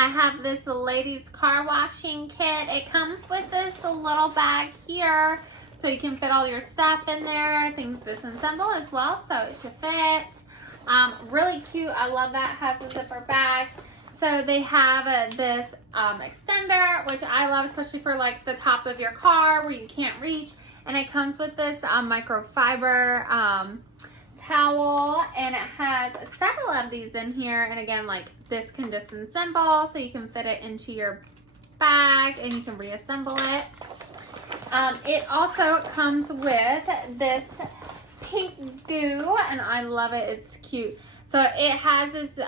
I have this ladies car washing kit. It comes with this little bag here, so you can fit all your stuff in there. Things disassemble as well, so it should fit. Really cute. I love that. It has a zipper bag. So they have this extender, which I love, especially for like the top of your car where you can't reach. And it comes with this microfiber towel, and it has several of these in here. And again, like this can disassemble, so you can fit it into your bag and you can reassemble it. It also comes with this pink goo, and I love it. It's cute. So it has this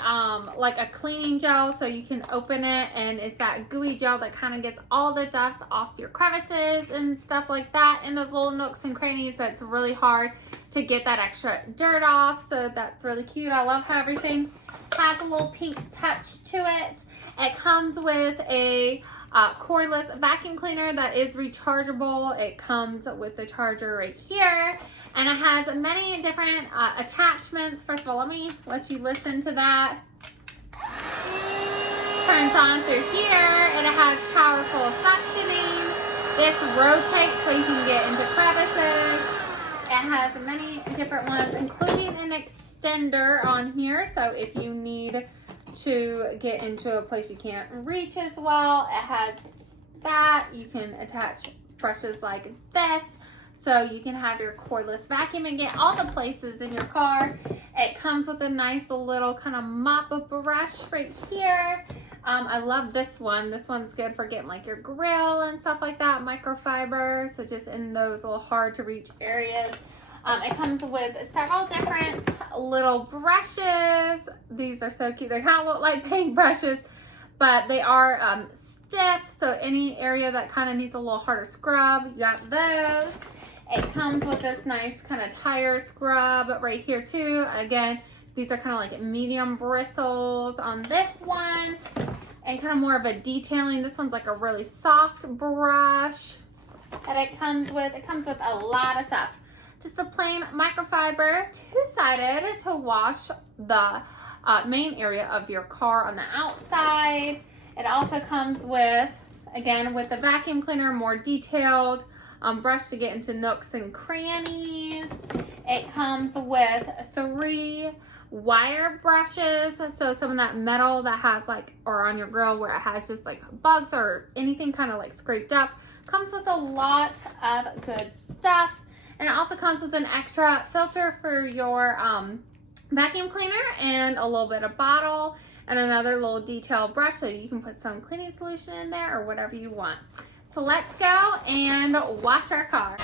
like a cleaning gel, so you can open it, and it's that gooey gel that kind of gets all the dust off your crevices and stuff like that in those little nooks and crannies that's really hard to get that extra dirt off. So that's really cute. I love how everything has a little pink touch to it. It comes with a cordless vacuum cleaner that is rechargeable. It comes with the charger right here, and it has many different attachments. First of all, let me let you listen to that. Turns on through here, and it has powerful suctioning. This rotates so you can get into crevices. It has many different ones, including an extender on here, so if you need to get into a place you can't reach as well. It has that. You can attach brushes like this, so you can have your cordless vacuum and get all the places in your car. It comes with a nice little kind of mop brush right here. I love this one. This one's good for getting like your grill and stuff like that, microfiber, so just in those little hard to reach areas. It comes with several different little brushes. These are so cute. They kind of look like paint brushes, but they are stiff, so any area that kind of needs a little harder scrub, you got those. It comes with this nice kind of tire scrub right here too. Again, these are kind of like medium bristles on this one, and kind of more of a detailing. This one's like a really soft brush. And it comes with a lot of stuff. Just a plain microfiber, two-sided to wash the main area of your car on the outside. It also comes with, again, with the vacuum cleaner, more detailed brush to get into nooks and crannies. It comes with 3 wire brushes, so some of that metal that has like, or on your grill where it has just like bugs or anything kind of like scraped up, comes with a lot of good stuff. And it also comes with an extra filter for your vacuum cleaner, and a little bit of bottle, and another little detail brush, so you can put some cleaning solution in there or whatever you want. So let's go and wash our car.